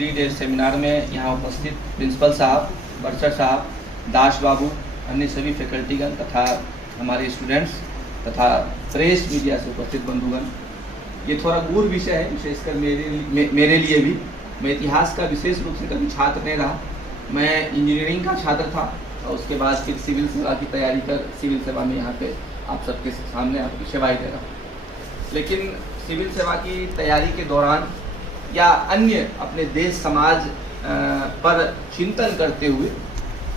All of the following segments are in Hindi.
3 डे सेमिनार में यहाँ उपस्थित प्रिंसिपल साहब, बरसर साहब, दास बाबू, अन्य सभी फैकल्टीगण तथा हमारे स्टूडेंट्स तथा प्रेस मीडिया से उपस्थित बंधुगण, ये थोड़ा गूढ़ विषय है, विशेषकर मेरे लिए भी। मैं इतिहास का विशेष रूप से कभी छात्र नहीं रहा। मैं इंजीनियरिंग का छात्र था और उसके बाद फिर सिविल सेवा की तैयारी कर सिविल सेवा में यहाँ पे आप सबके सामने आपकी सेवाएं दे रहा हूँ। लेकिन सिविल सेवा की तैयारी के दौरान या अन्य अपने देश समाज पर चिंतन करते हुए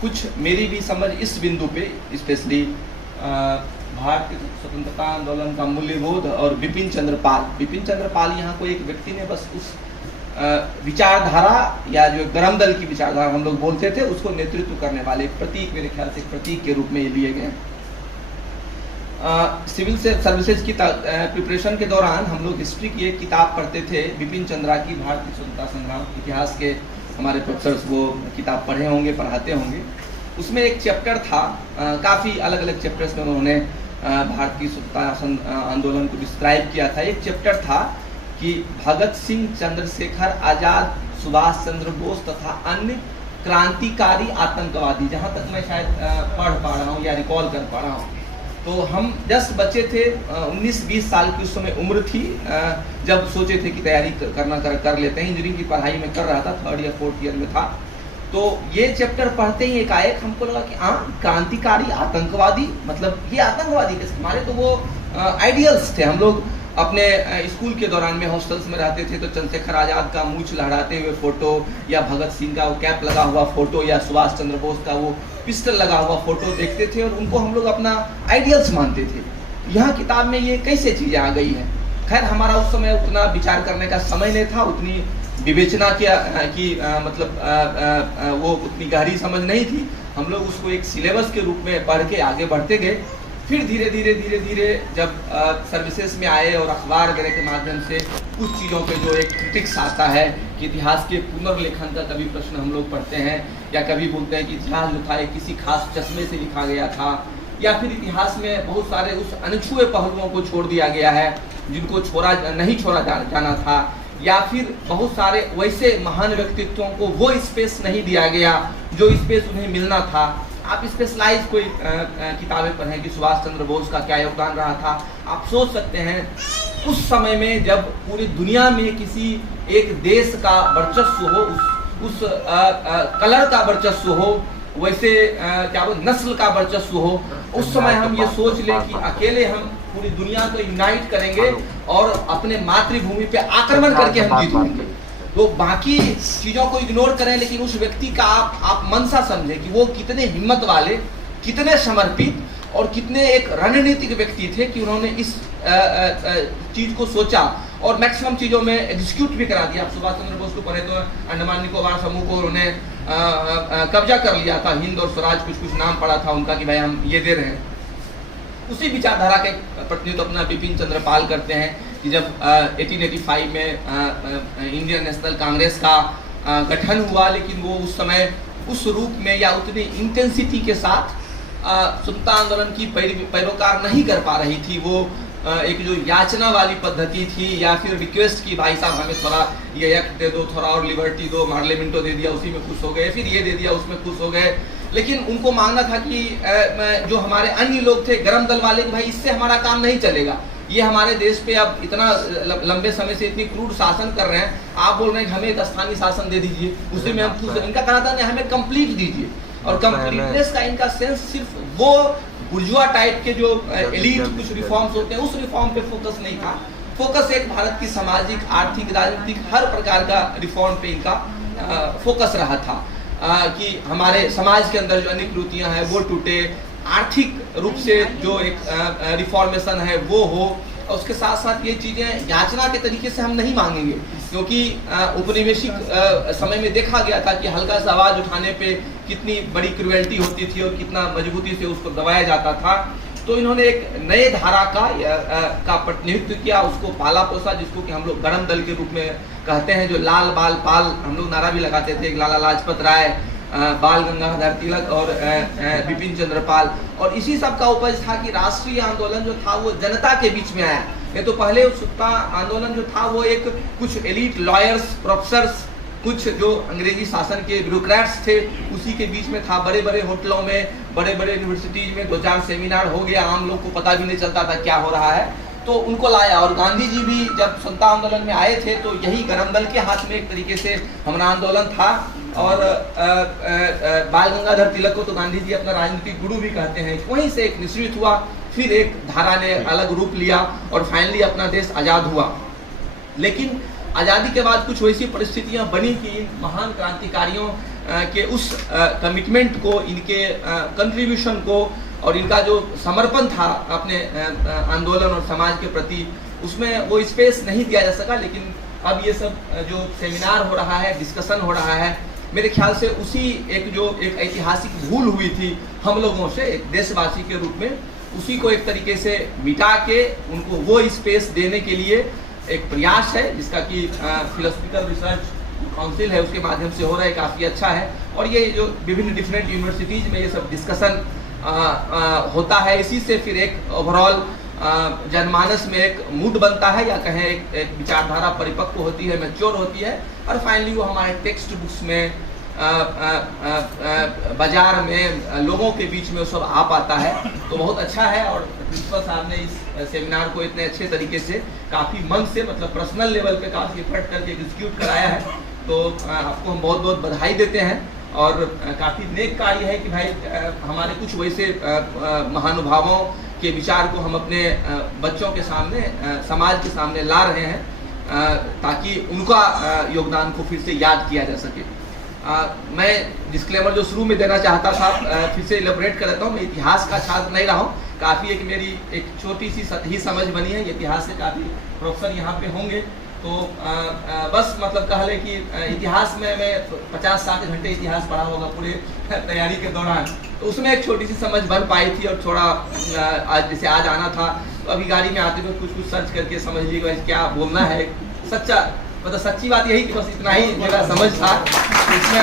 कुछ मेरी भी समझ इस बिंदु पे, स्पेशली भारतीय स्वतंत्रता आंदोलन का मूल्यबोध और बिपिन चंद्र पाल यहाँ को एक व्यक्ति ने बस उस विचारधारा या जो गरम दल की विचारधारा हम लोग बोलते थे उसको नेतृत्व करने वाले प्रतीक, मेरे ख्याल से प्रतीक के रूप में ये लिए गए। सिविल सर्विसेज की प्रिपरेशन के दौरान हम लोग हिस्ट्री की एक किताब पढ़ते थे, बिपिन चंद्रा की भारतीय स्वतंत्रता संग्राम। इतिहास के हमारे प्रोफेसर्स वो किताब पढ़े होंगे, पढ़ाते होंगे। उसमें एक चैप्टर था, काफ़ी अलग अलग चैप्टर्स में उन्होंने भारतीय स्वतंत्रता आंदोलन को डिस्क्राइब किया था। एक चैप्टर था कि भगत सिंह, चंद्रशेखर आज़ाद, सुभाष चंद्र बोस तथा अन्य क्रांतिकारी आतंकवादी, जहाँ तक मैं शायद पढ़ पा रहा हूँ या रिकॉल कर पा रहा हूँ। तो हम जस्ट बच्चे थे, 19-20 साल की उस समय उम्र थी, जब सोचे थे कि तैयारी कर लेते हैं। इंजीनियरिंग की पढ़ाई में कर रहा था, 3rd या 4th ईयर में था। तो ये चैप्टर पढ़ते ही एकाएक हमको लगा कि हाँ, क्रांतिकारी आतंकवादी, मतलब ये आतंकवादी कैसे? हमारे तो वो आइडियल्स थे। हम लोग अपने स्कूल के दौरान में हॉस्टल्स में रहते थे तो चंद्रशेखर आज़ाद का मूंछ लहराते हुए फोटो, या भगत सिंह का वो कैप लगा हुआ फोटो, या सुभाष चंद्र बोस का वो पिस्टल लगा हुआ फोटो देखते थे और उनको हम लोग अपना आइडियल्स मानते थे। यहाँ किताब में ये कैसे चीज़ें आ गई हैं? खैर, हमारा उस समय उतना विचार करने का समय नहीं था, उतनी विवेचना की मतलब वो उतनी गहरी समझ नहीं थी। हम लोग उसको एक सिलेबस के रूप में पढ़ के आगे बढ़ते गए। फिर धीरे धीरे जब सर्विसेज में आए और अखबार वगैरह के माध्यम से कुछ चीज़ों पे जो एक क्रिटिक्स आता है कि इतिहास के पुनर्लेखन का कभी प्रश्न हम लोग पढ़ते हैं, या कभी बोलते हैं कि इतिहास जो था एक किसी खास चश्मे से लिखा गया था, या फिर इतिहास में बहुत सारे उस अनछुए पहलुओं को छोड़ दिया गया है जिनको नहीं छोड़ा जाना था, या फिर बहुत सारे वैसे महान व्यक्तित्वों को वो स्पेस नहीं दिया गया जो स्पेस उन्हें मिलना था। आप स्पेशलाइज कोई किताबें पढ़ें कि सुभाष चंद्र बोस का क्या योगदान रहा था। आप सोच सकते हैं उस समय में जब पूरी दुनिया में किसी एक देश का वर्चस्व हो, उस कलर का वर्चस्व हो, वैसे क्या वो नस्ल का वर्चस्व हो, उस समय हम ये सोच लें कि अकेले हम पूरी दुनिया को यूनाइट करेंगे और अपने मातृभूमि पे आक्रमण करके हम जीतेंगे। तो बाकी चीज़ों को इग्नोर करें, लेकिन उस व्यक्ति का आप मंशा समझें कि वो कितने हिम्मत वाले, कितने समर्पित और कितने एक रणनीतिक व्यक्ति थे कि उन्होंने इस चीज़ को सोचा और मैक्सिमम चीज़ों में एग्जीक्यूट भी करा दिया। आप सुभाष चंद्र बोस को पढ़े तो अंडमान निकोबार समूह को उन्होंने कब्जा कर लिया था, हिंद और स्वराज कुछ नाम पड़ा था उनका कि भाई हम ये दे रहे हैं। उसी विचारधारा के प्रतिनिधित्व अपना बिपिन चंद्र पाल करते हैं कि जब 1885 में इंडियन नेशनल कांग्रेस का गठन हुआ, लेकिन वो उस समय उस रूप में या उतनी इंटेंसिटी के साथ स्वतंत्रता आंदोलन की पैरोकार नहीं कर पा रही थी। वो एक जो याचना वाली पद्धति थी, या फिर रिक्वेस्ट की भाई साहब हमें थोड़ा ये एक्ट दे दो, थोड़ा और लिबर्टी दो, मार्लियामेंटो दे दिया उसी में खुश हो गए, फिर ये दे दिया उसमें खुश हो गए। लेकिन उनको मानना था कि जो हमारे अन्य लोग थे गरम दल वाले, कि भाई इससे हमारा काम नहीं चलेगा, ये हमारे देश पे अब इतना लंबे समय से इतनी क्रूर शासन कर रहे हैं, आप बोल रहे हैं कि हमें एक स्थानीय शासन दे दीजिए, उसी में हम खुश। इनका कहना था हमें कंप्लीट दीजिए, और कंप्लीटनेस का इनका सेंस सिर्फ वो बुर्जुआ टाइप के जो एलीट कुछ रिफॉर्म्स होते हैं उस रिफॉर्म पे फोकस नहीं था। फोकस एक भारत की सामाजिक, आर्थिक, राजनीतिक हर प्रकार का रिफॉर्म पे इनका फोकस रहा था कि हमारे समाज के अंदर जो अनेक त्रुटियां हैं वो टूटे, आर्थिक रूप से जो एक रिफॉर्मेशन है वो हो, और उसके साथ साथ ये चीज़ें याचना के तरीके से हम नहीं मांगेंगे, क्योंकि औपनिवेशिक समय में देखा गया था कि हल्का सा आवाज़ उठाने पे कितनी बड़ी क्रुएल्टी होती थी और कितना मजबूती से उसको दबाया जाता था। तो इन्होंने एक नए धारा का प्रतिनिधित्व किया, उसको पाला पोसा, जिसको कि हम लोग गरम दल के रूप में कहते हैं, जो लाल बाल पाल हम लोग नारा भी लगाते थे, लाला लाजपत राय, बाल गंगाधर तिलक और बिपिन चंद्र पाल। और इसी सब का उपज था कि राष्ट्रीय आंदोलन जो था वो जनता के बीच में आया। ये तो पहले स्वतंत्रता आंदोलन जो था वो एक कुछ एलीट लॉयर्स, प्रोफेसर्स कुछ जो अंग्रेजी शासन के ब्यूरोक्रेट्स थे उसी के बीच में था। बड़े बड़े होटलों में, बड़े बड़े यूनिवर्सिटीज में 2-4 सेमिनार हो गया, आम लोग को पता भी नहीं चलता था क्या हो रहा है, तो उनको लाया। और गांधी जी भी जब स्वतंत्रता आंदोलन में आए थे तो यही गरम दल के हाथ में एक तरीके से हमारा आंदोलन था। और बाल गंगाधर तिलक को तो गांधी जी अपना राजनीतिक गुरु भी कहते हैं। वहीं से एक निश्चित हुआ, फिर एक धारा ने अलग रूप लिया और फाइनली अपना देश आज़ाद हुआ। लेकिन आज़ादी के बाद कुछ वैसी परिस्थितियां बनी कि इन महान क्रांतिकारियों के उस कमिटमेंट को, इनके कंट्रीब्यूशन को और इनका जो समर्पण था अपने आंदोलन और समाज के प्रति, उसमें वो स्पेस नहीं दिया जा सका। लेकिन अब ये सब जो सेमिनार हो रहा है, डिस्कशन हो रहा है, मेरे ख्याल से उसी एक ऐतिहासिक भूल हुई थी हम लोगों से एक देशवासी के रूप में, उसी को एक तरीके से मिटा के उनको वो स्पेस देने के लिए एक प्रयास है, जिसका कि फिलोसफिकल रिसर्च काउंसिल है उसके माध्यम से हो रहा है, काफ़ी अच्छा है। और ये जो विभिन्न डिफरेंट यूनिवर्सिटीज़ में ये सब डिस्कशन होता है, इसी से फिर एक ओवरऑल जनमानस में एक मूड बनता है, या कहें एक विचारधारा परिपक्व होती है, मैच्योर होती है, और फाइनली वो हमारे टेक्स्ट बुक्स में, बाजार में, लोगों के बीच में वो सब आ पाता है। तो बहुत अच्छा है। और प्रिंसिपल साहब ने इस सेमिनार को इतने अच्छे तरीके से, काफ़ी मन से, मतलब पर्सनल लेवल पे काफ़ी एफर्ट करके एग्जीक्यूट कराया है, तो आपको हम बहुत बहुत बधाई देते हैं। और काफ़ी नेक कार्य है कि भाई हमारे कुछ वैसे महानुभावों के विचार को हम अपने बच्चों के सामने, समाज के सामने ला रहे हैं, ताकि उनका योगदान को फिर से याद किया जा सके। मैं डिस्क्लेमर जो शुरू में देना चाहता था, फिर से इलेबोरेट कर देता हूँ। मैं इतिहास का छात्र नहीं रहा हूँ, काफ़ी एक मेरी एक छोटी सी ही समझ बनी है। इतिहास से काफ़ी प्रोफेसर यहाँ पे होंगे, तो बस मतलब कह लें कि इतिहास में मैं 50-60 घंटे इतिहास पढ़ा होगा पूरे तैयारी के दौरान, तो उसमें एक छोटी सी समझ बन पाई थी। और थोड़ा आज जैसे आज आना था, तो अभी गाड़ी में आते हुए कुछ सर्च करके समझ लीजिएगा क्या बोलना है। सच्चा मतलब सच्ची बात यही कि बस इतना ही मेरा समझ था, इसमें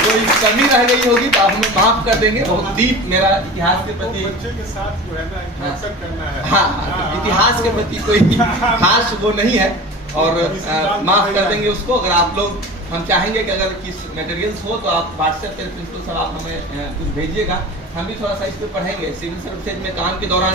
कोई कमी रह गई होगी तो आप हमें माफ कर देंगे। बहुत डीप मेरा इतिहास के प्रति, बच्चे के साथ जो है ना इंटरेक्शन करना है। हाँ, इतिहास के प्रति कोई खास वो नहीं है, और माफ कर देंगे उसको। अगर आप लोग, हम चाहेंगे कि अगर किस मटेरियल्स हो तो आप व्हाट्सएप पे प्रिंसिपल साहब आप हमें कुछ भेजिएगा, हम भी थोड़ा सा इस पर पढ़ेंगे। सिविल सर्विसेज में काम के दौरान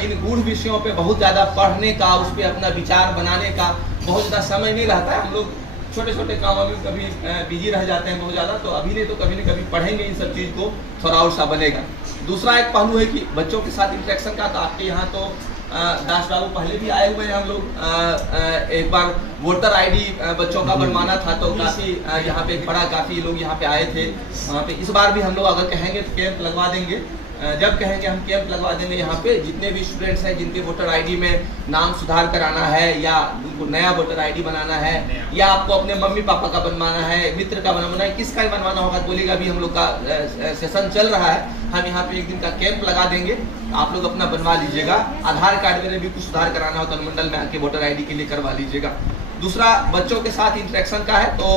इन गूढ़ विषयों पे बहुत ज़्यादा पढ़ने का, उस पर अपना विचार बनाने का बहुत ज़्यादा समय नहीं रहता है। हम लोग छोटे छोटे कामों में कभी बिजी रह जाते हैं बहुत ज़्यादा, तो अभी नहीं तो कभी न कभी पढ़ेंगे इन सब चीज़ को, थोड़ा और सा बनेगा। दूसरा एक पहलू है कि बच्चों के साथ इंटरेक्शन का, तो आपके यहाँ तो दास बाबू पहले भी आए हुए हैं। हम लोग एक बार वोटर आईडी बच्चों का बनवाना था, तो काफ़ी यहाँ पे बड़ा काफ़ी लोग यहाँ पे आए थे वहाँ पे। इस बार भी हम लोग अगर कहेंगे तो कैंप लगवा देंगे, जब कहेंगे हम कैंप लगवा देंगे यहाँ पे। जितने भी स्टूडेंट्स हैं जिनके वोटर आईडी में नाम सुधार कराना है, या उनको नया वोटर आईडी बनाना है, या आपको अपने मम्मी पापा का बनवाना है, मित्र का बनवाना है, किसका भी बनवाना होगा तो बोलेगा। अभी हम लोग का सेशन चल रहा है, हम यहाँ पे एक दिन का कैंप लगा देंगे, आप लोग अपना बनवा लीजिएगा। आधार कार्ड में भी कुछ सुधार कराना हो तो अनुमंडल में आके वोटर आईडी के लिए करवा लीजिएगा। दूसरा बच्चों के साथ इंटरेक्शन का है, तो